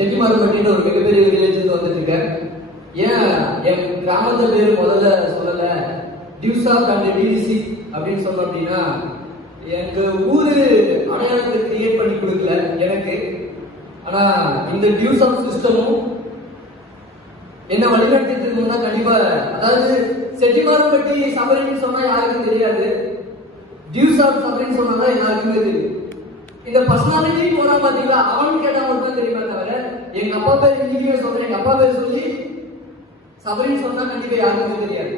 செட்டிமாரம்பட்டின்னு ஒரு மிகப்பெரிய வில்லேஜ் வந்துட்டு இருக்கேன். ஏன் என் கிராமத்து பேர் முதல்ல சொல்லல, டியூஸ் ஆஃப் அண்ட் டிடிசி அப்படின்னு சொன்னோம் அப்படின்னா, எனக்கு ஊரு அடையாளத்தை கிரியேட் பண்ணி கொடுக்கல எனக்கு. ஆனா இந்த டியூஸ் ஆஃப் சிஸ்டமும் என்ன வழிநடத்திட்டு இருக்கோம்னா கண்டிப்பா, அதாவது செட்டிமாரம்பட்டி சபரின்னு சொன்னா யாருக்கும் தெரியாது, டியூஸ் ஆஃப் சபரின்னு சொன்னாதான் எல்லாருக்குமே தெரியும். இந்த பர்சனாலிட்டி போனா பாத்தீங்களா, அவனுக்கு கேட்டா மட்டும் தான் தெரியுமா தவிர, எங்க அப்பா பேர் இன்னைக்குமே சொல்றேன், எங்க அப்பா பேர் சொல்லி சபரின்னு சொன்னா கண்டிப்பா யாருக்குமே தெரியாது.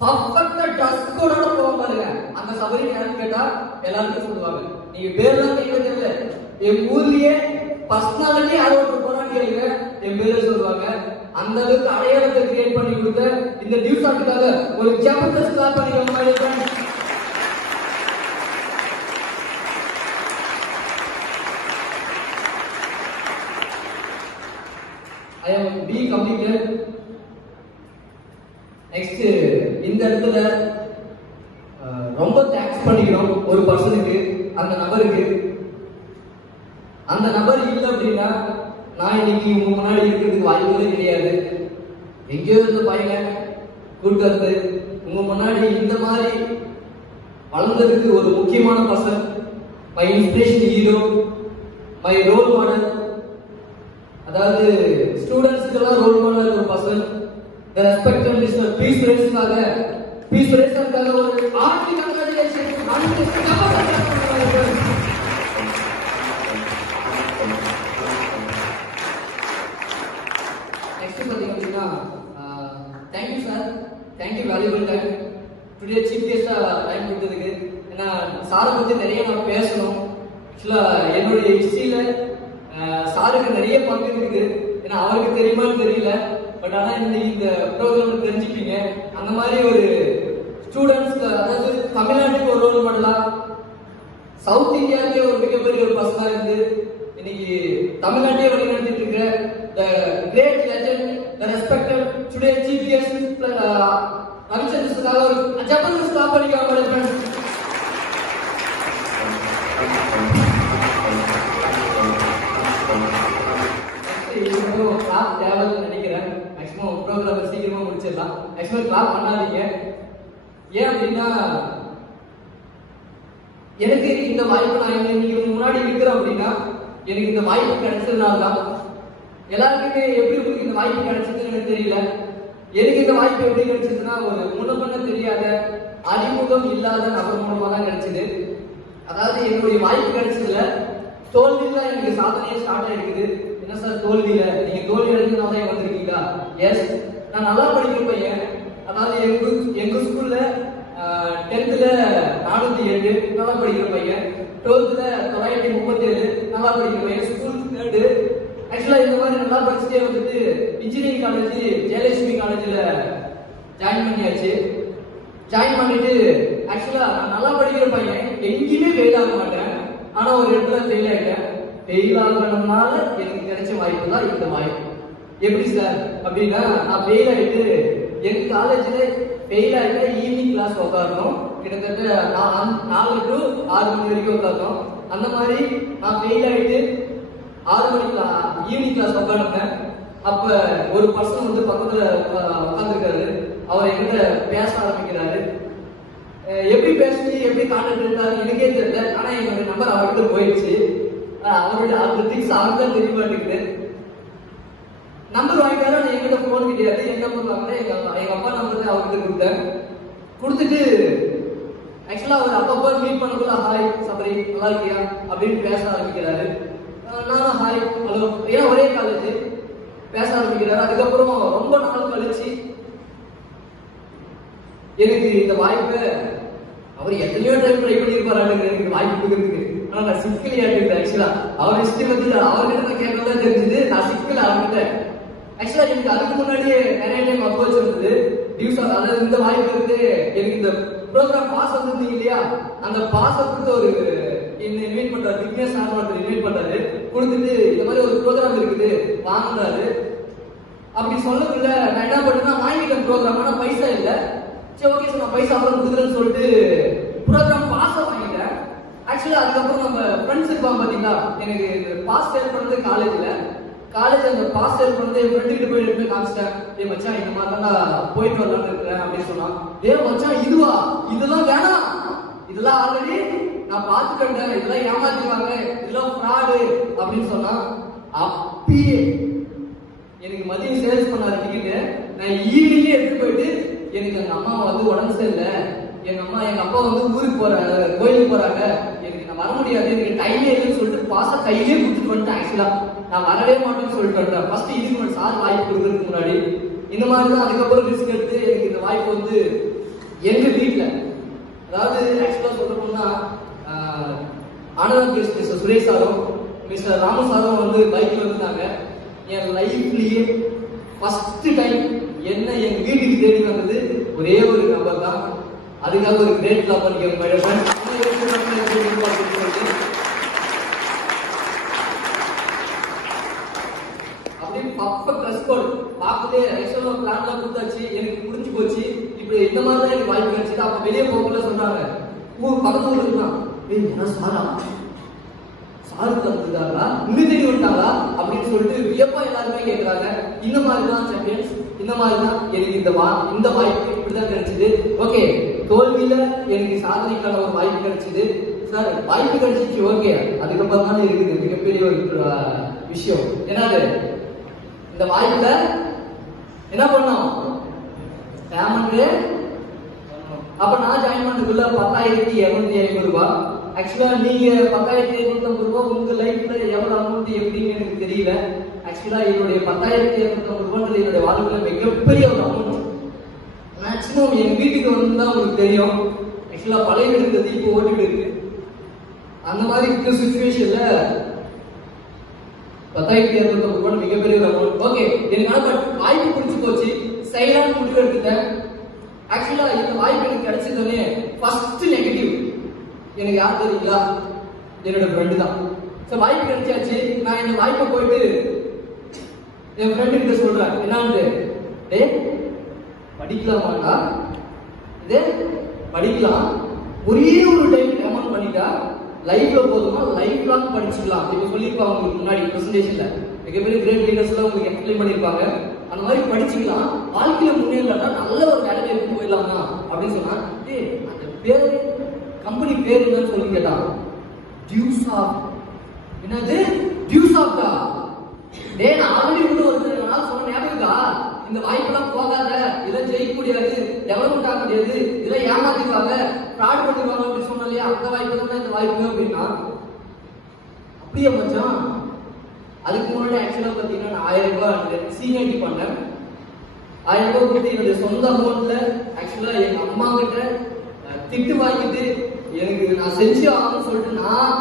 பர்ஃபெக்ட்டா ட்ரஸ்ட் கோடோட போவாங்க பாருங்க, அந்த சபரி யாருன்னு கேட்டா எல்லாருக்கும் சொல்லுவாங்க. நீங்க பேர்லாம் கேட்க தெரியல, என் ஊர்லயே பர்சனாலிட்டி யாரோட போறான்னு கேளுங்க, என் பேரை சொல்லுவாங்க. அந்த அளவுக்கு அடையாளத்தை கிரியேட் பண்ணி கொடுத்த இந்த டியூஸ் ஆஃப்க்காக ஒரு ஜபர்தஸ்த் கிளாப் பண்ணிக்கோங்க. I am B completed. Next இந்த இடத்துல ரொம்ப தேங்க்ஸ் பண்ணிக்கிறோம் ஒரு பர்சனுக்கு, அந்த நபருக்கு. அந்த நபர் இல்லை அப்படின்னா நான் இன்னைக்கு உங்க முன்னாடி இருக்கிறதுக்கு வாய்ப்புகளே கிடையாது. எங்கேயோ இருந்த பையன் கூட்டத்து உங்க முன்னாடி இந்த மாதிரி வளர்ந்ததுக்கு ஒரு முக்கியமான person, my inspiration hero, my role model. அதாவது ஸ்டூடெண்ட்ஸ்க்கெல்லாம் ரோல் மாடல் ஒரு person. The respected mister P சுரேஷ்காக ஒரு ஆர்டி கங்க்ராச்சுலேஷன். நெக்ஸ்ட் பாத்தீங்கன்னா thank you sir, thank you valuable time today chief கெஸ்டா டைம் கொடுத்ததுக்கு. ஏன்னா சாரை பத்தி நிறைய நான் பேசணும். ஆக்சுவலா என்னுடைய ஹிஸ்டரியில சாருக்கு நிறைய பங்கு இருக்குது. ஏன்னா அவருக்கு தெரியுமான்னு தெரியல, பட் ஆனா இந்த ப்ரோக்ராம் தெரிஞ்சுப்பீங்க. அந்த மாதிரி ஒரு ஸ்டூடெண்ட்ஸ், அதாவது தமிழ்நாட்டுக்கு ஒரு ரோல் மாடலா, சவுத் இந்தியாவுக்கே ஒரு மிகப்பெரிய ஒரு பர்சனா இருந்து இன்னைக்கு தமிழ்நாட்டையே வழிநடத்திட்டு இருக்கிற great legend, respected today chief guest ரவிச்சந்திரனுக்காக ஒரு ஜபர்தஸ்த் கிளாப் பண்ணிக்காம. கிளாப் தேவைன்னு நினைக்கிறேன். மேக்ஸிமம் ப்ரோக்ராம் சீக்கிரமா முடிச்சிடலாம். மேக்ஸிமம் கிளாப் பண்ணாதீங்க. ஏன் அப்படின்னா, எனக்கு இந்த வாய்ப்பு நான் இன்னைக்கு முன்னாடி இருக்கிறேன் அப்படின்னா எனக்கு இந்த வாய்ப்பு கிடைச்சதுனால தான். எல்லாருக்குமே எப்படி உங்களுக்கு இந்த வாய்ப்பு கிடைச்சதுன்னு எனக்கு தெரியல. எனக்கு இந்த வாய்ப்பு எப்படி கிடைச்சதுன்னா, ஒரு முன்ன தெரியாத அறிமுகம் இல்லாத நபர் மூலமா தான் கிடைச்சது. அதாவது என்னுடைய வாய்ப்பு கிடைச்சதுல தோல்வியில எனக்கு சாதனையே ஸ்டார்ட் ஆயிருக்குது. என்ன சார் தோல்வியில, நீங்க தோல்வி அடைஞ்சதுனால வந்திருக்கீங்களா? எஸ், நான் நல்லா படிக்கிற பையன். அதாவது எங்க ஸ்கூல்ல 10th 407 நல்லா படிக்கிற பையன், 12th 937 நல்லா படிக்கிற பையன், ஸ்கூல் 3rd. ஆக்சுவலா இந்த மாதிரி நல்லா படிச்சுட்டே வந்துட்டு இன்ஜினியரிங் காலேஜ் ஜெயலட்சுமி காலேஜ்ல ஜாயின் பண்ணியாச்சு. ஜாயின் பண்ணிட்டு ஆக்சுவலா நான் நல்லா படிக்கிற பையன், எங்கேயுமே ஃபெயில் ஆக மாட்டேன். ஆனா ஒரு இடத்துல ஃபெயில் ஆயிட்டேன். ஃபெயில் ஆகணும்னால எனக்கு கிடைச்ச வாய்ப்பு தான் இந்த வாய்ப்பு. எப்படி சார் அப்படின்னா, நான் ஃபெயில் ஆயிட்டு எங்க காலேஜ்ல ஃபெயில் ஆகிட்டு ஈவினிங் கிளாஸ் உட்காரணும். கிட்டத்தட்ட 4 to 6 மணி வரைக்கும் உட்காரணும். அந்த மாதிரி நான் ஃபெயில் ஆயிட்டு 6 மணிக்கு ஈவினிங் கிளாஸ் உட்காந்துட்டேன். அப்ப ஒரு பர்சன் வந்து பக்கத்துல உட்காந்துருக்காரு. அவர் எங்கிட்ட பேச ஆரம்பிக்கிறாரு. எப்படி பேசி எப்படி கான்டாக்ட் இருந்தாரு எனக்கே தெரியல. ஆனா என்னோட நம்பர் அவர்கிட்ட போயிடுச்சு. அவருடைய திங்ஸ் அவருக்கு தான் தெரிய மாட்டேங்குது. நம்பர் வாங்கிட்டாரு. ஆனா எங்கிட்ட போன் கிடையாது. என் நம்பர் வாங்கினேன், எங்க அப்பா நம்பர் அவர்கிட்ட கொடுத்தேன். கொடுத்துட்டு ஆக்சுவலா அவர் அப்பப்போ மீட் பண்ணக்குள்ள ஹாய் சபரி நல்லா இருக்கியா அப்படின்னு பேச ஆரம்பிக்கிறாரு. நானும் ஹாய் ஹலோ, ஏன்னா ஒரே காலேஜ் பேச ஆரம்பிக்கிறாரு. அதுக்கப்புறம் ரொம்ப நாள் கழிச்சு எனக்கு இந்த வாய்ப்பை அவர் எத்தனையோ டைம் ட்ரை பண்ணியிருப்பாரு எனக்கு வாய்ப்பு கொடுக்குறதுக்கு. ஆனா நான் சிக்கல் ஆகிட்டேன். ஆக்சுவலா அவர் ஹிஸ்டரி பத்தி அவர்கிட்ட நான் கேட்கறதா தெரிஞ்சது. நான் சிக்கல் ஆரம்பிட்டேன். ஆக்சுவலா எனக்கு அதுக்கு முன்னாடியே நிறைய டைம் அப்ரோச் இருந்தது. அதாவது இந்த வாய்ப்பு இருக்கு, எனக்கு இந்த ப்ரோக்ராம் பாஸ் வந்திருந்தீங்க இல்லையா, அந்த பாஸை கொடுத்து ஒரு இன்வைட் பண்றாரு, விக்னேஷ் ஆர்வத்தில் இன்வைட் பண்றாரு. கொடுத்துட்டு இந்த மாதிரி ஒரு ப்ரோக்ராம் இருக்குது வாங்குறாரு. அப்படி சொல்லக்குள்ள நான் என்ன பண்ணேன்னா, வாங்கிட்டேன் ப்ரோக்ராம். ஆனா பைசா இல்லை. சரி ஓகே சார், நான் பைசா அப்புறம் கொடுக்குறேன்னு சொல்லிட்டு ப்ரோக்ராம் பாஸை வாங்கிட்டேன். ஆக்சுவலா ஆக்சுவலா அதுக்கப்புறம் நம்ம ஃப்ரெண்ட்ஸ் இருப்பாங்க பாத்தீங்களா, எனக்கு பாஸ் சேல் பண்றது காலேஜ் அந்த பாஸ் சேல் பண்றது என் ஃப்ரெண்டு கிட்ட போய் எடுத்து காமிச்சிட்டேன். ஏ மச்சான் இந்த மாதிரி தான் நான் போயிட்டு வரலான்னு இருக்கிறேன் அப்படின்னு சொன்னான். ஏ மச்சான் இதுவா, இதெல்லாம் வேணாம், இதெல்லாம் ஆல்ரெடி நான் பார்த்துட்டேன், இதெல்லாம் ஏமாத்திடுவாங்க, இதெல்லாம் ஃப்ராடு அப்படின்னு சொன்னா, அப்பயே எனக்கு மதியம் சேல்ஸ் பண்ணாரு டிக்கெட்டு. நான் ஈவினிங்கே எடுத்து போயிட்டு எனக்கு எங்க அம்மா வந்து உடம்பு சரியில்லை, எங்க அப்பா வந்து ஊருக்கு போறாங்க, கோயிலுக்கு போறாங்க, எனக்கு நான் வர முடியாது, எனக்கு டைமே இல்லைன்னு சொல்லிட்டு பாச கையிலே கொடுத்துட்டு வந்துட்டேன். ஆக்சுவலா நான் வரவே மாட்டேன்னு சொல்லிட்டு வந்துட்டேன். ஃபர்ஸ்ட் இதுக்கு சார் வாய்ப்பு கொடுக்கறதுக்கு முன்னாடி இந்த மாதிரி தான். அதுக்கப்புறம் ரிஸ்க் எடுத்து எனக்கு இந்த வாய்ப்பு வந்து எங்க வீட்டுல, அதாவது ஆக்சுவலா சொல்ல போனா ஆனந்த் மிஸ்டர் சுரேஷ் சாரும் மிஸ்டர் ராமு சாரும் வந்து பைக்ல இருந்தாங்க. என் லைஃப்லயே ஃபர்ஸ்ட் டைம் என்ன என் வீட்டுக்கு தேடி வந்தது ஒரே ஒரு நபர் தான். அதுக்காக ஒரு கிரேட் லவ் பண்ணிக்கிறேன். அப்படியே பர்ஃபெக்ட் ட்ரெஸ் கோட் பார்த்துட்டு ரெஸ்டாரண்ட் பிளான்லாம் கொடுத்தாச்சு, எனக்கு புரிஞ்சு போச்சு. இப்படி இந்த மாதிரி தான் எனக்கு வாய்ப்பு கிடைச்சது. அப்ப வெளியே போகல சொன்னாங்க, பக்கத்து ஊருக்கு தான் சாரா சாரு தந்துட்டாங்களா, இன்னும் தேடி விட்டாங்களா அப்படின்னு சொல்லிட்டு வியப்பா எல்லாருமே கேட்கிறாங்க. இந்த மாதிரி தான் சாம்பியன்ஸ், இந்த மாதிரி தான் எனக்கு இந்த வாய்ப்பு இப்படிதான் கிடைச்சது. ஓகே, தோல்வியில எனக்கு சாதனைக்கான ஒரு வாய்ப்பு கிடைச்சது சார். வாய்ப்பு கிடைச்சிச்சு, ஓகே. அதுக்கப்புறம் தான் இருக்குது மிகப்பெரிய ஒரு விஷயம். என்னது, இந்த வாய்ப்புல என்ன பண்ணோம், பேமெண்ட். அப்ப நான் ஜாயின் பண்ணதுக்குள்ள 10,250 ரூபாய். ஆக்சுவலா நீங்க 10,250 ரூபாய் உங்க லைஃப்ல எவ்வளவு அமௌண்ட் எப்படின்னு எனக்கு தெரியல. ஆக்சுவலா என்னுடைய 10,250 ரூபாய் என்னுடைய வாழ்க்கையில மிகப்பெரிய ஒரு அமௌண்ட். மேக்சிமம் என் வீட்டுக்கு வந்து தான் உங்களுக்கு தெரியும். ஆக்சுவலா பழைய வீடு இப்போ ஓட்டிட்டு இருக்கு. அந்த மாதிரி இருக்கிற சுச்சுவேஷன்ல 10,250 ரூபாய் மிகப்பெரிய ஒரு அமௌண்ட். ஓகே, எனக்கு வாய்ப்பு பிடிச்சு போச்சு, சைலண்ட் முடிவு எடுத்துட்டேன். ஆக்சுவலா இந்த வாய்ப்பு எனக்கு கிடைச்சதுன்னே ஃபர்ஸ்ட் நெகட்டிவ் எனக்கு யார் தெரியுங்களா, என்னோட ஃப்ரெண்டு தான். சோ வாய்ப்பு கிடைச்சாச்சு. நான் இந்த வாய்ப்பை போயிட்டு என் ஃப்ரெண்டு கிட்ட சொல்றேன், என்னான்னு, டே படிக்கலாமாடா, இதே படிக்கலாம், ஒரே ஒரு டைம் பேமெண்ட் பண்ணிட்டா லைஃப்ல போதுமா, லைஃப் லாங் படிச்சுக்கலாம். இப்ப சொல்லியிருப்பாங்க உங்களுக்கு முன்னாடி பிரசன்டேஷன்ல மிகப்பெரிய கிரேட் லீடர்ஸ் எல்லாம் உங்களுக்கு எக்ஸ்பிளைன் பண்ணிருப்பாங்க. அந்த மாதிரி படிச்சுக்கலாம், வாழ்க்கையில முன்னேறலன்னா நல்ல ஒரு வேலையை எடுத்து போயிடலாமா அப்படின்னு சொன்னா, அந்த பேரு கம்பெனி பேர் என்னன்னு சொல்லி கேட்டான். டியூஸ் ஆஃப். என்னது டியூஸ் ஆஃப் டா? டே நான் ஆல்ரெடி வந்து ஒரு நாள் சொன்ன ஞாபகம்டா, இந்த வாய்ப்பெல்லாம் போகாத, இதெல்லாம் ஜெயிக்க முடியாது, டெவலப்மெண்ட் ஆக முடியாது, இதெல்லாம் ஏமாத்திடுவாங்க, ஃப்ராட் பண்ணிடுவாங்க அப்படின்னு சொன்னா இல்லையா, அந்த வாய்ப்பு தான் இந்த வாய்ப்பு அப்படின்னா. அப்படியே மச்சான், அதுக்கு முன்னாடி ஆக்சுவலா பாத்தீங்கன்னா நான் 1000 ரூபாய் சீனியாரிட்டி பண்ணேன். 1000 ரூபாய் கொடுத்து என்னுடைய சொந்த அமௌண்ட்ல ஆக்சுவலா எங்க அம்மா கிட்ட திட்டு வாங்கிட்டு எனக்கு நான் செஞ்சு ஆகணும்னு சொல்லிட்டு நான்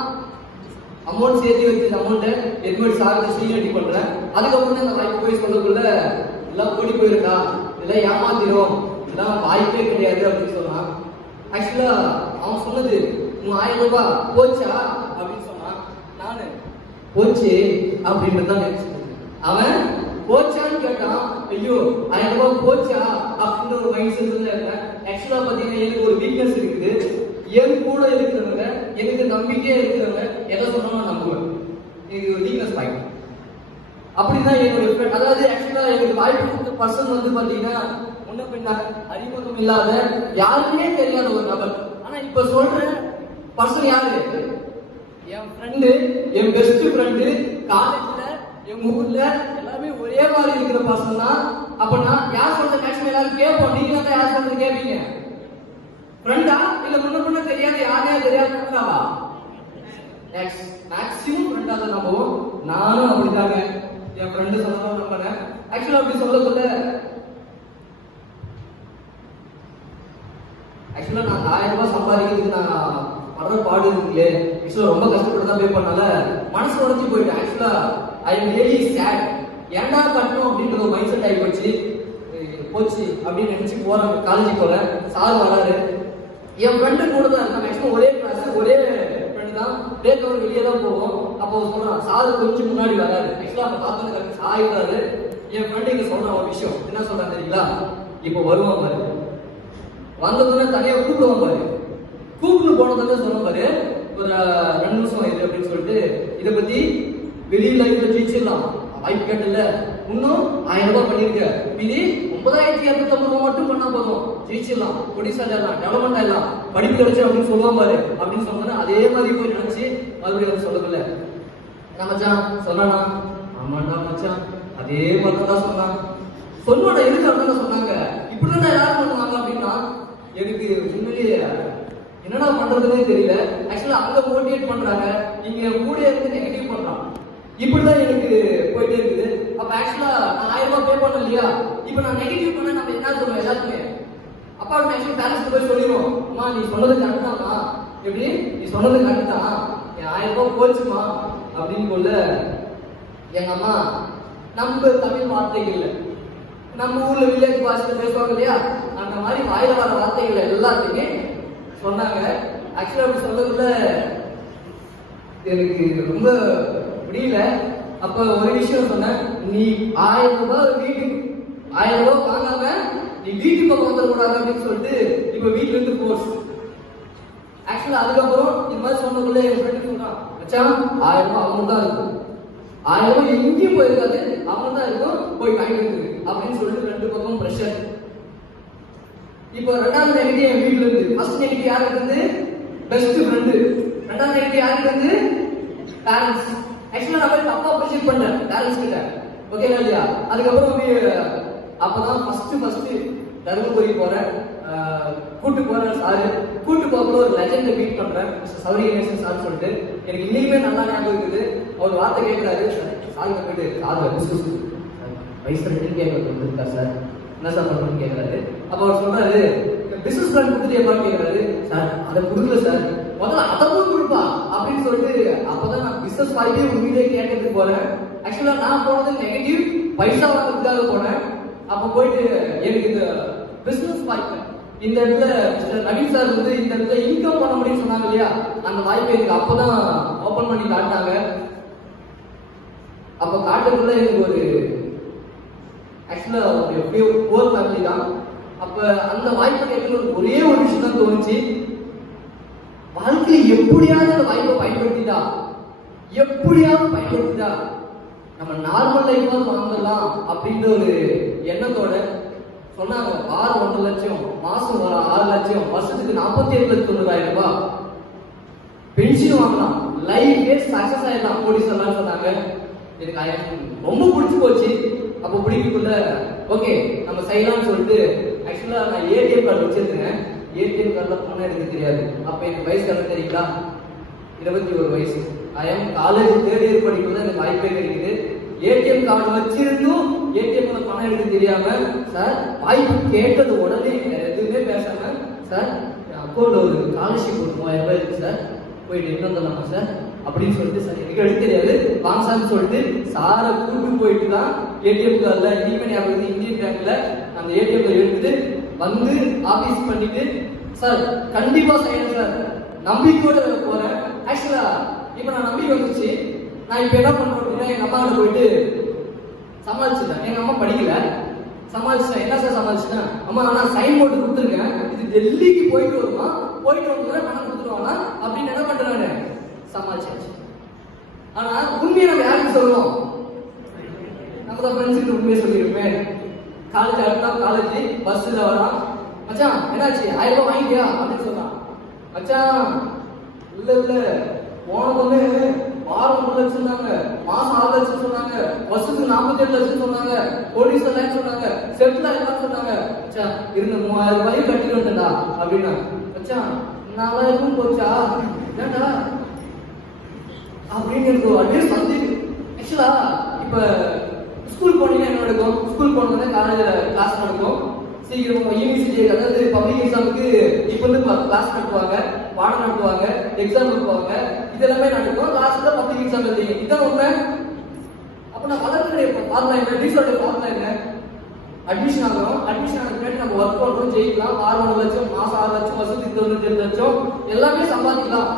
அமௌண்ட் சேர்த்து வச்ச அமௌண்ட்டை எட்வர்ட் சாருக்கு சீனியாரிட்டி பண்றேன். அதுக்கப்புறம் இந்த வாய்ப்பு போய் சொல்லக்குள்ள எல்லாம் ஓடி போயிருக்கா, இதெல்லாம் ஏமாத்திரும், இதெல்லாம் வாய்ப்பே கிடையாது அப்படின்னு சொன்னான். ஆக்சுவலா அவன் சொன்னது, உன் 1000 ரூபாய் போச்சா அப்படின்னு சொன்னான். நானு போச்சு அப்படின்னு தான் நினைச்சேன். அவன் போச்சான்னு கேட்டான். ஐயோ 1000 ரூபாய் போச்சா அப்படின்னு ஒரு மைண்ட் செட்ல இருக்கேன். ஆக்சுவலா பாத்தீங்கன்னா எனக்கு ஒரு வீக்னஸ் இருக்குது. என் கூட இருக்கிறவங்க, எனக்கு நம்பிக்கையா இருக்கிறவங்க எதை சொன்னாலும் நம்புவேன். எனக்கு ஒரு வீக்னஸ் பாயிண்ட். அப்படிதான் என்னுடைய, அதாவது ஆக்சுவலா எனக்கு வாய்ப்பு கொடுத்த பர்சன் வந்து பாத்தீங்கன்னா முன்ன பின்ன அறிமுகம் இல்லாத, யாருக்குமே தெரியாத ஒரு நபர். ஆனா இப்ப சொல்ற பர்சன் யாரு, என் ஃப்ரெண்டு, என் பெஸ்ட் ஃப்ரெண்டு. காலேஜ்ல எங்க ஊர்ல எல்லாமே ஒரே மாதிரி இருக்கிற பர்சன் தான். அப்ப நான் யார் சொல்ற மேக்ஸிமம் எல்லாரும் கேட்போம். நீங்க தான் யார் சொல்றது கேட்பீங்க, ஃப்ரெண்டா இல்ல முன்ன தெரியாத யாரையா தெரியாதுவா? மேக்ஸிமம் ஃப்ரெண்டா தான் நம்புவோம். நானும் அப்படிதாங்க, என் ஃப்ரெண்டு சொன்னதான் நம்புறேன். ஆக்சுவலா அப்படி சொல்லக்குள்ள ஆக்சுவலா நான் 1000 ரூபாய் சம்பாதிக்கிறதுக்கு நான் படுற பாடு இருக்குல்லே, ஆக்சுவலா ரொம்ப கஷ்டப்பட்டு தான் பே பண்ணால மனசு உடஞ்சி போயிட்டேன். ஆக்சுவலா ஐ எம் ரியலி சேட். ஏன்டா கட்டணும் அப்படின்ற ஒரு மைண்ட் செட் ஆகி போச்சு அப்படின்னு நினைச்சு போறேன். காலேஜ் போறேன், சார் வராரு, என் ஃப்ரெண்டு கூட தான் இருக்கான். மேக்ஸிமம் ஒரே கிளாஸ், ஒரே ஃப்ரெண்டு தான். பிரேக் அவர் வெளியே தான் போவோம். அப்போ சொல்றான், சார் கொஞ்சம் முன்னாடி வராரு. ஆக்சுவலா அப்ப பார்த்தது சாயிட்டாரு. என் ஃப்ரெண்டு இங்க சொன்ன ஒரு விஷயம் என்ன சொல்றான் தெரியுங்களா, இப்போ வருவான் பாரு, வந்ததுன்னு தனியா கூப்பிடுவான் பாரு, கூப்பிட்டு போனதுன்னு சொன்ன பாரு, ஒரு 2 நிமிஷம் இது அப்படின்னு சொல்லிட்டு இதை பத்தி வெளியில லைஃப்ல ஜெயிச்சிடலாம் வாய்ப்பு கேட்டல இன்னும் 1000 ரூபாய் பண்ணிருக்க இது 9250 ரூபாய் மட்டும் பண்ணா போதும் ஜெயிச்சிடலாம் கொடிசாலாம் டெவலப்மெண்ட் ஆயிடலாம் படிப்பு கிடைச்சு அப்படின்னு சொல்லுவான் பாரு அப்படின்னு சொன்னா அதே மாதிரி போய் நினைச்சு மறுபடியும் அதை சொல்லல என்ன மச்சான் சொன்னானா ஆமாண்டா மச்சான் அதே மாதிரி தான் சொன்னான் சொன்னோட எதுக்கு சொன்னாங்க இப்படிதான் எல்லாரும் பண்ணுவாங்க அப்படின்னா எனக்கு உண்மையிலேயே என்னடா பண்றதுன்னே தெரியல. ஆக்சுவலா அங்க மோட்டிவேட் பண்றாங்க, இங்க கூட இருந்து நெகட்டிவ் பண்றான். இப்படிதான் எனக்கு போயிட்டே இருக்குது. அப்ப ஆக்சுவலா நான் 1000 ரூபாய் பே பண்ண இல்லையா, இப்ப நான் நெகட்டிவ் பண்ண நம்ம என்ன சொல்லுவோம் எல்லாருமே, அப்பா ஆக்சுவலி பேரண்ட்ஸ் போய் சொல்லிடுவோம், அம்மா நீ சொன்னது கரெக்ட் தான்மா, எப்படி நீ சொன்னது கரெக்ட் தான், என் 1000 ரூபாய் போச்சுமா அப்படின்னு சொல்ல எங்க அம்மா நம்ம தமிழ் வார்த்தைகள் நம்ம ஊர்ல வில்லேஜ் பாஷையில பேசுவாங்க இல்லையா, அந்த மாதிரி வாயில வர வார்த்தைகள் எல்லாத்தையுமே சொன்னாங்க. ஆக்சுவலா அப்படி சொல்றதுல எனக்கு ரொம்ப முடியல. அப்ப ஒரு விஷயம் சொன்னேன், நீ 1000 ரூபாய் வீட்டுக்கு 1000 ரூபாய் வாங்காம நீ வீட்டுக்கு பக்கம் வந்துடக்கூடாது அப்படின்னு சொல்லிட்டு இப்ப வீட்டுல இருந்து போர்ஸ். ஆக்சுவலா அதுக்கப்புறம் இந்த மாதிரி சொன்னதுக்குள்ள என் ஃப்ரெண்டு சொன்னான், மச்சான் 1000 ரூபாய் அவங்க தான் இருக்கும், 1000 ரூபாய் எங்கேயும் போயிருக்காது, அவங்க தான் இருக்கும், போய் வாங்கிட்டு அப்படின்னு சொல்லிட்டு 2 பக்கம் பிரஷர். இப்போ 2வது நெகட்டிவ் என் வீட்டுல இருந்து, ஃபர்ஸ்ட் நெகட்டிவ் யாருக்கு இருந்து பெஸ்ட் ஃப்ரெண்டு, 2வது நெகட்டிவ் யாருக்கு இருந்து பேரண்ட்ஸ். ஆக்சுவலா நான் போய் தப்பா ப்ரெஷர் பண்ணேன் பேரண்ட்ஸ் கிட்ட, ஓகேங்களா இல்லையா. அதுக்கப்புறம் அப்பதான் ஃபர்ஸ்ட் தருமபுரி போறேன், கூட்டு போறேன் சாரு, கூட்டு போகும்போது ஒரு லெஜெண்டை மீட் பண்றேன், சௌரி கணேசன் சார் சொல்லிட்டு. எனக்கு இன்னைக்குமே நல்லா ஞாபகம் இருக்குது. அவர் வார்த்தை கேட்கிறாரு, சார் போயிட்டு சார் வயசு 2 கேட்கறது வந்துருக்கா சார், என்ன சார் பண்றேன்னு கேட்கறாரு. அப்ப அவர் சொல்றாரு, பிசினஸ் பிளான் கொடுத்துட்டேப்பான்னு கேட்கறாரு. சார் அதை கொடுக்கல சார், முதல்ல அதவும் கொடுப்பா அப்படின்னு சொல்லிட்டு. அப்பதான் நான் பிசினஸ் வாய்ப்பே உண்மையிலே கேட்கறதுக்கு போறேன். ஆக்சுவலா நான் போனது நெகட்டிவ் பைசா வாங்குறதுக்காக போனேன். அப்ப போயிட்டு எனக்கு இந்த பிசினஸ் வாய்ப்பு இந்த இடத்துல நவீன் சார் வந்து இந்த இடத்துல இன்கம் பண்ண முடியும்னு சொன்னாங்க இல்லையா, அந்த வாய்ப்பை எனக்கு அப்பதான் ஓபன் பண்ணி காட்டாங்க. அப்ப காட்டுக்குள்ள எனக்கு ஒரு ஆக்சுவலா ஒரு போர் ஃபேமிலி தான். அப்ப அந்த வாய்ப்பை கேட்கணும் ஒரே ஒரு விஷயம் தான் தோணுச்சு, வாழ்க்கையை எப்படியாவது அந்த வாய்ப்பை பயன்படுத்திட்டா, எப்படியாவது பயன்படுத்திட்டா நம்ம நார்மல் லைஃப் வாங்கலாம் அப்படின்ற ஒரு எண்ணத்தோட சொன்னாங்க. 1 லட்சம், மாசம் 6 லட்சம், வருஷத்துக்கு 47,90,000 ரூபாய் பென்ஷன் வாங்கலாம், லைஃபே சக்சஸ் ஆயிடலாம் போடி சொல்லலாம் சொன்னாங்க. எனக்கு ரொம்ப பிடிச்சு போச்சு. அப்போ பிடிக்குள்ள ஓகே நம்ம செய்யலாம்னு சொல்லிட்டு, ஆக்சுவலா நான் ஏடிஎம் கார்டு வச்சிருந்தேன். ஏடிஎம் கார்டுல பணம் எடுக்க தெரியாது. அப்ப எனக்கு வயசு கணக்கு தெரியுங்களா, 21 வயசு. காலேஜ் 3rd இயர் படிக்கும்போது எனக்கு வாய்ப்பே கிடைக்குது. ஏடிஎம் கார்டு வச்சிருந்தும் ஏடிஎம்ல பணம் எடுக்க தெரியாம, சார் வாய்ப்பு கேட்டது உடனே எதுவுமே பேசாம, சார் அக்கௌண்ட்ல ஒரு ஸ்காலர்ஷிப் ஒரு 3000 ரூபாய் இருக்கு சார், போயிட்டு என்ன வந்துடலாமா சார் அப்படின்னு சொல்லிட்டு, சார் எனக்கு எடுக்க தெரியாது வாங்க சார்னு சொல்லிட்டு சாரை கூட்டு போயிட்டு தான் ஏடிஎம் கார்டுல இனிமே ஞாபகம் இந்தியன் பேங்க்ல அந்த ஏடிஎம்ல எடுத்துட்டு வந்து ஆபீஸ் பண்ணிட்டு, சார் கண்டிப்பா செய்யணும் சார் நம்பிக்கையோட போறேன். ஆக்சுவலா இப்ப நான் நம்பிக்கை வந்துச்சு. நான் இப்ப என்ன பண்றேன் அப்படின்னா, எங்க அம்மா கிட்ட போயிட்டு சமாளிச்சுட்டேன். எங்க அம்மா படிக்கல, சமாளிச்சுட்டேன். என்ன சார் சமாளிச்சுட்டேன், அம்மா நான் சைன் போட்டு கொடுத்துருக்கேன், இது டெல்லிக்கு போயிட்டு வருமா, போயிட்டு வந்து பணம் கொடுத்துருவாங்க அப்படின்னு என்ன பண்றேன் சமாளிச்சாச்சு. ஆனா உண்மையை நம்ம யாருக்கு சொல்லுவோம், நம்ம தான் ஃப்ரெண்ட்ஸுக்கு உண்மையை சொல்லியிருப்பேன். காலேஜ் அடுத்தா காலேஜ் பஸ்ல வரான், மச்சான் என்னாச்சு 1000 ரூபாய் வாங்கிட்டியா அப்படின்னு சொன்னான். மச்சான் இல்ல போனது வாரம் 1 லட்சம் சொன்னாங்க, மாசம் 6 லட்சம் சொன்னாங்க, வருஷத்துக்கு 47 லட்சம் சொன்னாங்க, போலீஸ் எல்லாம் சொன்னாங்க, செட்டில் எல்லாம் சொன்னாங்க. மச்சான் இருந்த 3000 ரூபாயும் கட்டிட்டு வந்தா அப்படின்னா, மச்சான் 4000 போச்சா ஏண்டா அப்படின்னு எனக்கு அப்படியே சந்தேகம். ஆக்சுவலா இப்ப ஸ்கூல் போனீங்கன்னா என்ன நடக்கும், ஸ்கூல் போனோம்னா காலேஜ்ல கிளாஸ் நடக்கும், சீக்கிரம் யூனிவர்சிட்டி அதாவது பப்ளிக் எக்ஸாமுக்கு இப்ப வந்து கிளாஸ் நடத்துவாங்க, பாடம் நடத்துவாங்க, எக்ஸாம் நடத்துவாங்க, இதெல்லாமே நடக்கும். கிளாஸ்ல பப்ளிக் எக்ஸாம் எழுதிங்க, இதான் உண்மை. அப்ப நான் வளர்க்கிற ஃபார்முலா என்ன, ரீசோட ஃபார்முலா என்ன, அட்மிஷன் ஆகிறோம், அட்மிஷன் ஆகிட்டு நம்ம ஒர்க் பண்றோம், ஜெயிக்கலாம், 1 லட்சம், மாசம் 6 லட்சம், வருஷத்துக்கு 27 லட்சம் எல்லாமே சம்பாதிக்கலாம்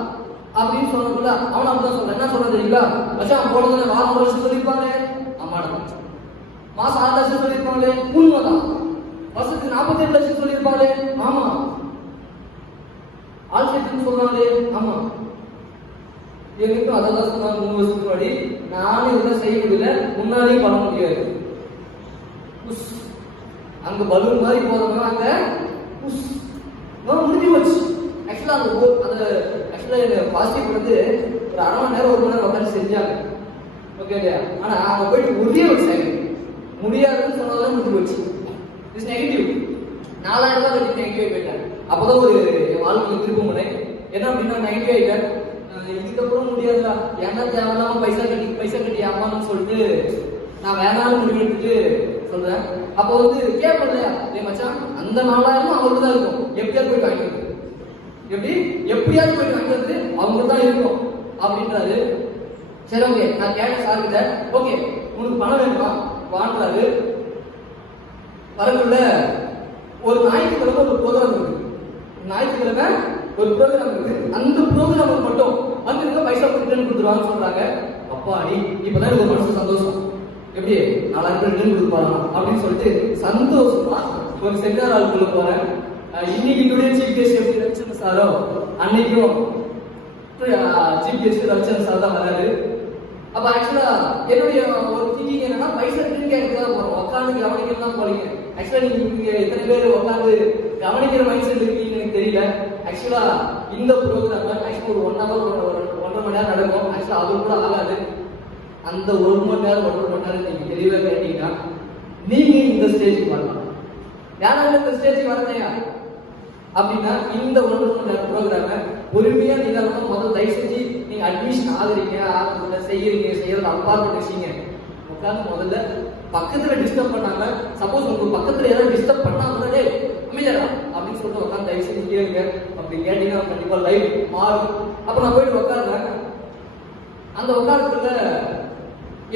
அப்படின்னு சொன்னதுல அவன் அப்படிதான் சொல்றான். என்ன சொல்றது தெரியுங்களா, மச்சான் போனதுல வாரம் 1 லட்சம் சொல்லியிருப்பாங்க, ஆமாடா மாசம் 6 லட்சம் சொல்லியிருப்பாங்களே உண்மைதான், வருஷத்துக்கு 47 லட்சம் சொல்லியிருப்பாங்களே ஆமா, ஆள் சேர்த்துன்னு சொல்றாங்களே ஆமா, எனக்கும் அதை தான் சொன்னாங்க 3 வருஷத்துக்கு முன்னாடி. நானும் இதெல்லாம் செய்ய முடியல, முன்னாடியும் பண்ண முடியாது. அங்க பலூன் மாதிரி போறவங்க அங்க முடிஞ்சு போச்சு. ஆக்சுவலா அந்த ஆக்சுவலா பாசிட்டிவ் வந்து ஒரு 1/2 மணி நேரம் 1 மணி நேரம் உட்காந்து செஞ்சாங்க. ஓகே இல்லையா? ஆனா அவங்க போயிட்டு ஒரே ஒரு செகண்ட் முடியாதுன்னு சொன்னதான் முடிஞ்சு போச்சு. It's negative. 4000 ரூபாய் கட்டி நெகட்டிவ் போயிட்டேன். அப்பதான் ஒரு என் வாழ்க்கையில் திரும்ப முனை என்ன அப்படின்னா நெகட்டிவ் ஆயிட்டேன். இதுக்கப்புறம் முடியாதுடா, ஏன்னா தேவையில்லாம பைசா கட்டி அம்மான்னு சொல்லிட்டு நான் வேணாலும் முடிவு எடுத்துட்டு சொல்றேன். அப்போ வந்து கேட்பேன் இல்லையா, மச்சான் அந்த 4000 அவங்களுக்கு தான் இருக்கும், எப்படியாவது போயிட்டு வாங்கிக்கிறது, எப்படியாவது போயிட்டு வாங்கிக்கிறது அவங்களுக்கு தான் இருக்கும் அப்படின்றாரு. சரி ஓகே, நான் கேட்டேன் சார் கிட்ட, ஓகே உனக்கு பணம் வேணுமா வாங்குறாரு. வரக்குள்ள ஒரு ஞாயிற்றுக்கிழமை ஒரு ப்ரோக்ராம் இருக்கு, ஞாயிற்றுக்கிழமை ஒரு ப்ரோக்ராம் இருக்கு, அந்த ப்ரோக்ராமுக்கு மட்டும் வந்து பைசா ரிட்டர்ன் கொடுத்துருவாங்கன்னு சொல்றாங்க. அப்பாடி இப்பதான் எனக்கு மனசு சந்தோஷம், எப்படி 4000 பேர் ரிட்டர்ன் கொடுப்பாங்க அப்படின்னு சொல்லிட்டு சந்தோஷமா ஒரு செமினார் ஆளுக்குள்ள போறேன். இன்னைக்கு என்னுடைய சீஃப் கெஸ்ட் எப்படி ரவிச்சந்திரன் சாரோ, அன்னைக்கும் சீஃப் கெஸ்ட் ரவிச்சந்திரன் சார் தான் வராரு. அப்ப ஆக்சுவலா என்னுடைய ஒரு திங்கிங் என்னன்னா, பைசா ரிட்டர்ன் கேட்க தான் போறோம், உட்காந்து கவனிக்க தான் போறீங்க. ஆக்சுவலா நீங்க எத்தனை பேர் உட்காந்து கவனிக்கிற மைண்ட் செட் இருக்கீங்கன்னு எனக்கு தெரியல. ஆக்சுவலா இந்த ப்ரோக்ராம் ஆக்சுவலா ஒரு 1 hour 1.5 மணி நேரம் நடக்கும். ஆக்சுவலா அது கூட ஆகாது. அந்த 1 மணி நேரம் 1.5 மணி நேரம் நீங்க தெளிவா கேட்டீங்கன்னா நீங்க இந்த ஸ்டேஜுக்கு வரலாம். யாராவது இந்த ஸ்டேஜுக்கு வரலையா அப்படின்னா இந்த 1.5 மணி நேரம் ப்ரோக்ராம பொறுமையா நீங்க முதல்ல தயவு செஞ்சு நீங்க அட்மிஷன் ஆகுறீங்க செய்யறது அப்பாற்பட்ட விஷயங்க. உட்காந்து முதல்ல பக்கத்துல டிஸ்டர்ப் பண்ணாம, சப்போஸ் உங்க பக்கத்துல ஏதாவது டிஸ்டர்ப் பண்ணாம அமைதியா அப்படின்னு சொல்லிட்டு உட்காந்து தயவு செஞ்சு கேளுங்க. அப்படி கேட்டீங்கன்னா கண்டிப்பா லைஃப் மாறும். அப்ப நான் போயிட்டு உட்காருறேன். அந்த உட்காரத்துல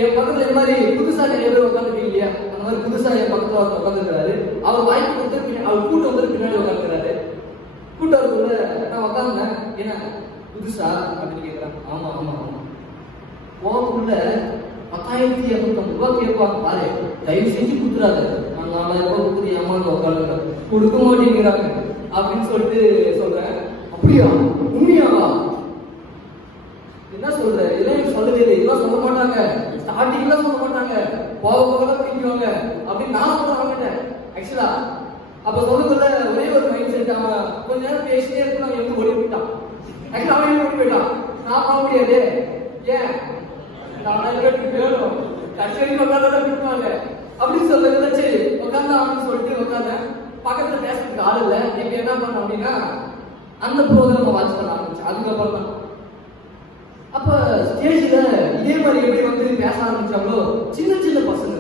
என் பக்கத்துல இந்த மாதிரி புதுசா நிறைய பேர் உட்காந்துருக்கீங்க இல்லையா, அந்த மாதிரி புதுசா என் பக்கத்துல உட்காந்துருக்காரு. அவர் வாய்ப்பு கொடுத்து அவர் கூட்டம் வந்து பின்னாடி உட்காந்துருக்காரு. கூட்டத்துக்குள்ள நான் உட்காந்துனேன். என்ன புதுசா அப்படின்னு கேட்கிறேன். ஆமா ஆமா ஆமா. போகக்குள்ள 10,250 ரூபாய் கேட்பாங்க பாரு, தயவு செஞ்சு கொடுத்துறாரு. நான் 4000 ரூபாய் கொடுத்து ஏமாந்து உட்காந்து கொடுக்க மாட்டேங்கிறாங்க அப்படின்னு சொல்லிட்டு சொல்றேன். அப்படியா உண்மையாவா என்ன சொல்ற, இதெல்லாம் எனக்கு சொல்லவே இல்லை, இதெல்லாம் சொல்ல மாட்டாங்க, ஸ்டார்டிங்ல சொல்ல மாட்டாங்க, போக போக பிடிக்குவாங்க அப்படின்னு நான் சொல்ல மாட்டேன். ஆக்சுவலா அப்ப சொல்லக்குள்ள ஒரே ஒரு மைண்ட் செட், அவன் கொஞ்ச நேரம் பேசிட்டே இருக்கு, அவன் எப்படி ஓடி போயிட்டான். ஆக்சுவலா அவன் ஓடி போயிட்டான். நான் போக முடியாது. ஏன் 4000 பேருக்கு வேணும், கச்சேரி உட்காந்து விட்டுவாங்க அப்படின்னு சொல்லுங்க. சரி உட்காந்து அப்படின்னு சொல்லிட்டு உட்காந்து பக்கத்துல பேசுறதுக்கு ஆள் இல்லை. இப்ப என்ன பண்ண அப்படின்னா அந்த ப்ரோக்ராம் வாட்ச் பண்ண ஆரம்பிச்சு. அதுக்கப்புறம் தான் அப்ப ஸ்டேஜ்ல இதே மாதிரி எப்படி வந்து பேச ஆரம்பிச்சாங்களோ சின்ன சின்ன பசங்க,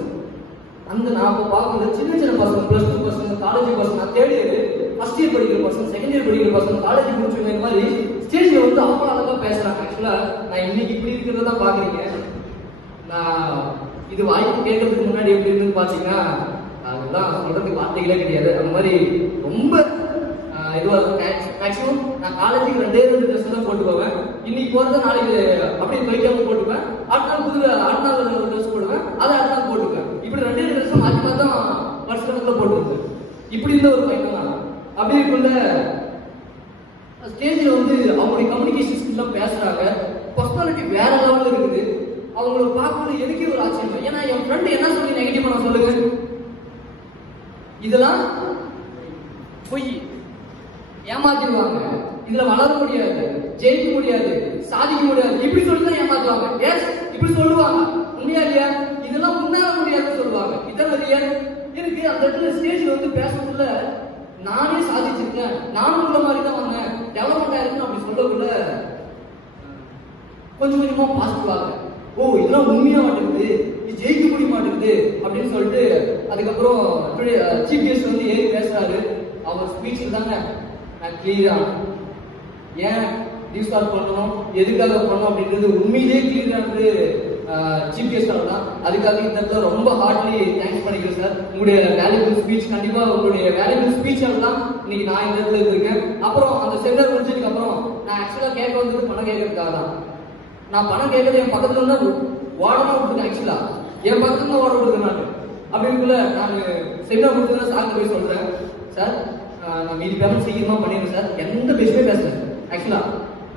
அந்த நான் பார்க்கல சின்ன சின்ன பசங்க, +2 பசங்க, காலேஜ் பசங்க, தேர்ட் இயர் ஃபர்ஸ்ட் இயர் படிக்கிற பசங்க, செகண்ட் இயர் படிக்கிற பசங்க, காலேஜ் முடிச்சவங்க, இந்த மாதிரி ஸ்டேஜ்ல வந்து அவ்வளோ அழகா பேசுறாங்க. ஆக்சுவலா நான் இன்னைக்கு இப்படி இருக்கிறத தான் பாக்குறீங்க. நான் இது வாய்ப்பு கேட்கறதுக்கு முன்னாடி எப்படி இருக்குன்னு பாத்தீங்கன்னா அதெல்லாம் சொல்றதுக்கு வார்த்தைகளே கிடையாது. அந்த மாதிரி ரொம்ப இதுவா இருக்கும். மேக்ஸிமம் நான் காலேஜுக்கு 2 ட்ரெஸ் தான் போட்டு போவேன். இன்னைக்கு போறத நாளைக்கு அப்படியே பைக்காம போட்டுப்பேன். அடுத்த நாள் ட்ரெஸ் போடுவேன், அதை அடுத்த நாள் போட்டுப்பேன். இப்படி 2 ட்ரெஸ் மாற்றி தான் வருஷத்துல போட்டுருந்தேன். இப்படி இருந்த ஒரு பையன் தான். அப்படி இருக்குள்ள ஸ்டேஜ்ல வந்து அவங்களுடைய கம்யூனிகேஷன் ஸ்கில்லாம் பேசுறாங்க. பர்சனாலிட்டி வேற லெவல்ல இருக்குது. அவங்கள பார்க்கறது எனக்கே ஒரு ஆச்சரியம். ஏன்னா என் ஃப்ரெண்ட் என்ன சொல்லி நெகட்டிவ் பண்ண சொல்லுங்க, இதெல்லாம் பொய், ஏமாத்திடுவாங்க, இதுல வளர முடியாது, ஜெயிக்க முடியாது, சாதிக்க முடியாது, இப்படி சொல்லிதான் ஏமாத்துவாங்க. இப்படி சொல்லுவாங்க. உண்மையா இல்லையா? இதெல்லாம் முன்னேற முடியாதுன்னு சொல்லுவாங்க. இதெல்லாம் ரியல் இருக்கு. அந்த இடத்துல ஸ்டேஜ்ல வந்து பேசுறதுல நானே சாதிச்சிருக்கேன், நானும் உள்ள மாதிரி தான் வந்தேன், டெவலப்மெண்ட் ஆயிருக்குன்னு அப்படி சொல்லக்குள்ள கொஞ்சம் கொஞ்சமா பாசிட்டிவாங்க. ஓ இதெல்லாம் உண்மையா மாட்டேங்குது, இது ஜெயிக்க முடிய மாட்டேங்குது அப்படின்னு சொல்லிட்டு அதுக்கப்புறம் சீஃப் கெஸ்ட் வந்து ஏறி பேசுறாரு. அவர் ஸ்பீச்சில் தாங்க நான் கிளியரா ஏன் ரீஸ்டார்ட் பண்ணணும், எதுக்காக பண்ணணும் அப்படின்றது உண்மையிலேயே கிளியரானது சீஃப் கெஸ்டால தான். அதுக்காக இந்த இடத்துல ரொம்ப ஹார்ட்லி தேங்க்ஸ் பண்ணிக்கிறேன் சார். உங்களுடைய வேல்யூபிள் ஸ்பீச், கண்டிப்பா உங்களுடைய வேல்யூபிள் ஸ்பீச்சால தான் இன்னைக்கு நான் இந்த இடத்துல இருக்கேன். அப்புறம் அந்த செமினார் முடிச்சதுக்கு அப்புறம் நான் ஆக்சுவலா கேட்க வந்தது பணம் கேட்கறதுக்காக தான். நான் பணம் கேட்கறது என் பக்கத்துல இருந்தா ஓடமா விட்டுருக்கேன். ஆக்சுவலா என் பக்கத்துல ஓட விடுறேன் நான். அப்படிங்குள்ள நான் செமினார் முடிச்சதுன்னா சார் போய் சொல்றேன், சார் நான் மீதி பேமெண்ட் சீக்கிரமா பண்ணிடுறேன் சார், எந்த பேசுமே பேசுறேன். ஆக்சுவலா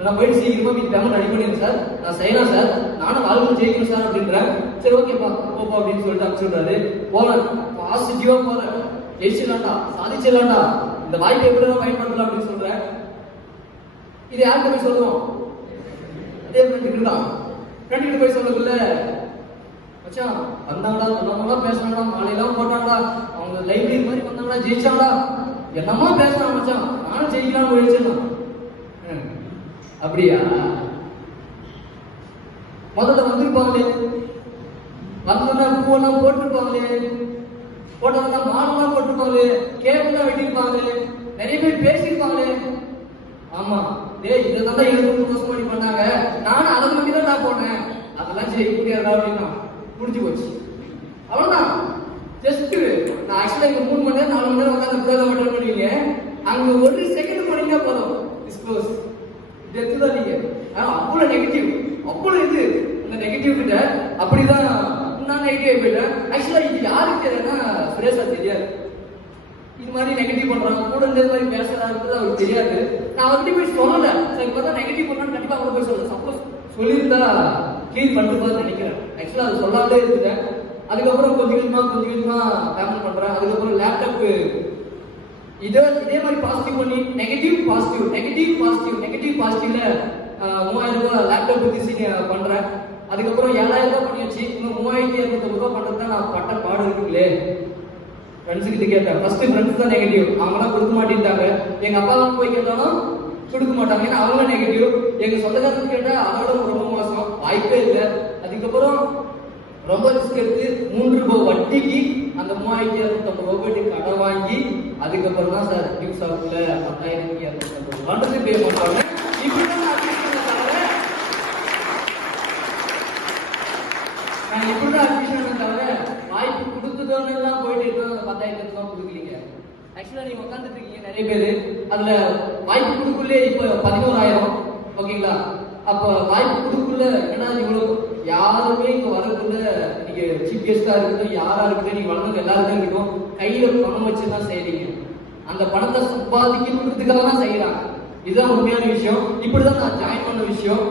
நான் போயிட்டு சீக்கிரமா பேமெண்ட் ரெடி பண்ணிடுறேன் சார், நான் செய்யலாம் சார், நானும் வாழ்க்கை ஜெயிக்கணும் சார் அப்படின்றேன். சரி ஓகேப்பா போப்பா அப்படின்னு சொல்லிட்டு அனுப்பிச்சுடுறாரு. போறேன், பாசிட்டிவா போறேன், ஜெயிச்சிடலாம்டா, சாதிச்சிடலாம்டா, இந்த வாய்ப்பை எப்படி நான் பயன்படுத்தலாம் அப்படின்னு சொல்றேன். இது யாருக்கு போய் சொல்லுவோம்? அதே ஃப்ரெண்டுக்கு தான். ஃப்ரெண்டுக்கு போய் சொல்லக்குள்ள மச்சான் வந்தாங்களா, சொன்னவங்களாம் பேசினாங்களா, மாலையெல்லாம் போட்டாங்களா, அவங்க லைப்ரரி மாதிரி வந்தாங்களா, ஜெயிச்சாங்களா, என்னமா பேசுறாங்க மச்சான், நானும் ஜெயிக்கலாம் முயற்சிடலாம். அப்படியா? முதல்ல வந்திருப்பாங்களே, வந்தோம்னா பூவெல்லாம் போட்டிருப்பாங்களே, போட்டோம்னா மாலெல்லாம் போட்டிருப்பாங்களே, கேப்லாம் வெட்டிருப்பாங்களே, நிறைய பேர் பேசியிருப்பாங்களே. ஆமா டேய் இதெல்லாம் எனக்கு மோசம் பண்ணாங்க, நானும் அதை நம்பி தான் நான் போனேன், அதெல்லாம் ஜெயிக்க முடியாதா அப்படின்னா முடிஞ்சு போச்சு. அவ்வளவுதான். ஜஸ்ட் நான் ஆக்சுவலா இங்க 3 மணி நேரம் 4 மணி நேரம் உட்காந்து ப்ரோக்ராம் அட்டெண்ட் பண்ணுவீங்க, அங்க 1 செகண்ட் பண்ணீங்கன்னா போதும் டிஸ்க்ளோஸ் டெத் தான் நீங்க. அவ்வளவு நெகட்டிவ், அவ்வளவு இது இந்த நெகட்டிவ் கிட்ட அப்படிதான் நான் நெகட்டிவ் போயிட்டேன். ஆக்சுவலா இது யாருக்கு தெரியாதுன்னா பிரேசா தெரியாது, இது மாதிரி நெகட்டிவ் பண்றாங்க கூட இந்த மாதிரி பேசுறாங்கிறது அவருக்கு தெரியாது. நான் அவர்கிட்ட போய் சொல்லல, சார் இப்பதான் நெகட்டிவ் பண்ணான்னு கண்டிப்பா அவங்க போய் சொல்லல. சப்போஸ் சொல்லியிருந்தா கிளீன் பண்ணிட்டு நினைக்கிறேன். ஆக்சுவலா அது சொல்லாமலே இருந்தேன். அதுக்கப்புறம் கொஞ்சம் கொஞ்சமா பேமெண்ட் பண்றேன். அதுக்கப்புறம் லேப்டாப் இதே மாதிரி பாசிட்டிவ் பண்ணி நெகட்டிவ் பாசிட்டிவ்ல 3000 ரூபாய் லேப்டாப் பத்தி பண்றேன். அதுக்கப்புறம் 7000 ரூபாய் பண்ணியாச்சு. இன்னும் 3250 ரூபாய் பண்றது நான் பட்ட பாடு இருக்குங்களே. ஃப்ரெண்ட்ஸ் கிட்ட கேட்டேன், ஃபர்ஸ்ட் ஃப்ரெண்ட்ஸ் தான் நெகட்டிவ், அவங்களாம் கொடுக்க மாட்டேங்கிறாங்க. எங்க அப்பா தான் போய் கேட்டாலும் கொடுக்க மாட்டாங்க, ஏன்னா அவங்க நெகட்டிவ். எங்க சொந்தக்காரங்க கேட்டா அதோட ரொம்ப மோசம், வாய்ப்பே இல்லை. அதுக்கப்புறம் ரொம்ப ரிஸ்க் எடுத்து 3 ரூபாய் வட்டிக்கு அந்த 3250 ரூபாய்க்கு கடை வாங்கி அதுக்கப்புறம் தான் சார் நியூஸ் ஆகுல 10,250 பே பண்றாங்க. இப்படிதான் நான் இப்படிதான் அட்மிஷன் தவிர வாய்ப்பு கொடுத்ததெல்லாம் போயிட்டு இருக்கிறது 10,000 ரூபாய் கொடுக்கலீங்க. ஆக்சுவலா நீங்க உட்காந்துட்டு இருக்கீங்க நிறைய பேரு, அதுல வாய்ப்பு கொடுக்கலே இப்ப 11,000 ஓகேங்களா. அப்ப வாய்ப்பு கொடுக்கல ஏன்னா இவ்வளவு யாருமே இங்க வரக்குள்ள நீங்க சீஃப் கெஸ்டா இருக்கட்டும், யாரா இருக்கட்டும், நீங்க வளர்ந்து எல்லாருமே இருக்கட்டும், கையில பணம் வச்சுதான் செய்யறீங்க. அந்த பணத்தை சம்பாதிக்கிறதுக்காக தான் செய்யறாங்க. இதுதான் உண்மையான விஷயம். இப்படிதான் நான் ஜாயின் பண்ண விஷயம்.